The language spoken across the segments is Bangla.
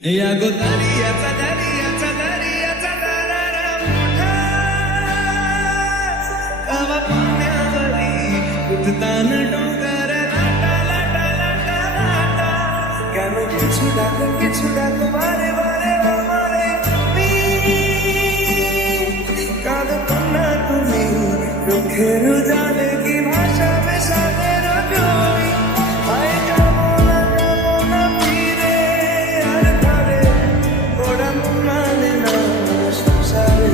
या गो दरियाचा दरियाचा दरियाचा दरारा मोठा गावा पाण्यावरी उठतान डोंगर लाटा लाटा लाटा लाटा কেন কিছু ডাকো বারে বারে আমারে তুমি কাঁদো না তুমি চোখের জালে কি ভাষা মেশালে রজনী আয় যাবো না ফিরে আর ঘরে ওরা মানে না সংসারে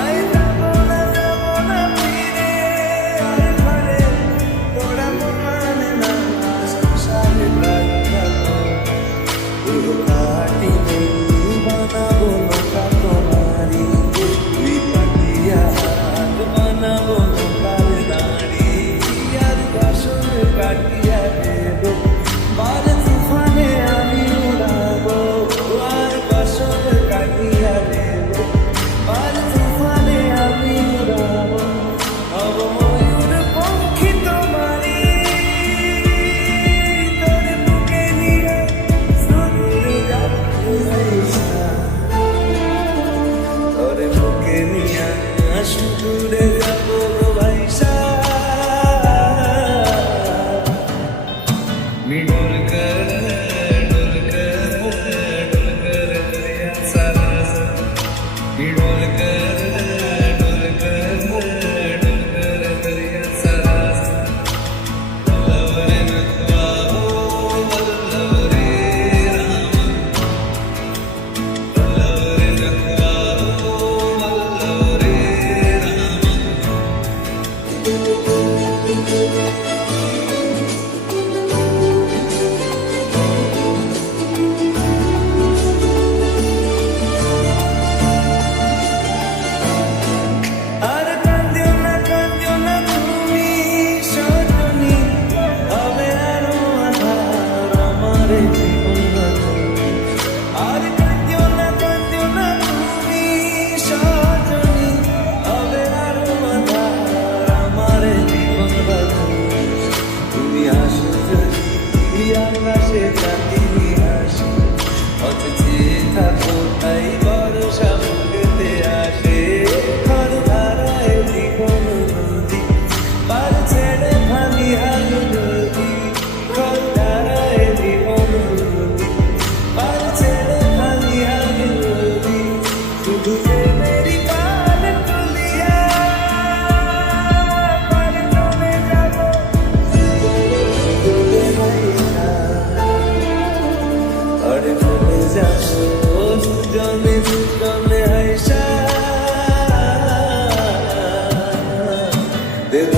আয় যাবো না ফিরে আর ঘরে ওরা মানে না সংসারে ঘাটি নেই বানাবো নৌকা তোমারি বিপাটিয়া বানাবো নৌকার দাঁড়ি আর বাসন কাটিয়া দেব বার তুফানে আমি উড়াবো আর বাসন কাটিয়া দেব বার তুফানে আমি উড়াবো হব ময়ূর পঙ্খী তোমারি তোর বুকে নিয়ে সুদূর যাবো তোর বুকে নিয়ে সুদূরে যাবো ভাইসা डोल कर दरिया सारा डोल कर दरिया सारा वल्लभ रे नत्वा हो वल्लभ रे राम वल्लभ रे नत्वा हो वल्लभ रे আর কাঁদিও না তুমি সজনী হবে আরো আধার আমার জীবন রজনী আর কাঁদিও না তুমি সজনী হবে আরো আধার আমার জীবন রজনী তুমি আসো যদি আকাশে চাঁদিনী আসো অথচে থাকো তাই ভরসা মুখেতে আসে ঘর ধারায় জীবন নদী পার ছেড়ে ভাঙি হাল নদী ঘর ধারায় জীবন নদী পার ছেড়ে ভাঙি হাল নদী শুধু মেরি পাল তুলিয়া পার চলে যাবো দূরে ভাইসা আর চলে যাবো দুজনে হাইসা দেব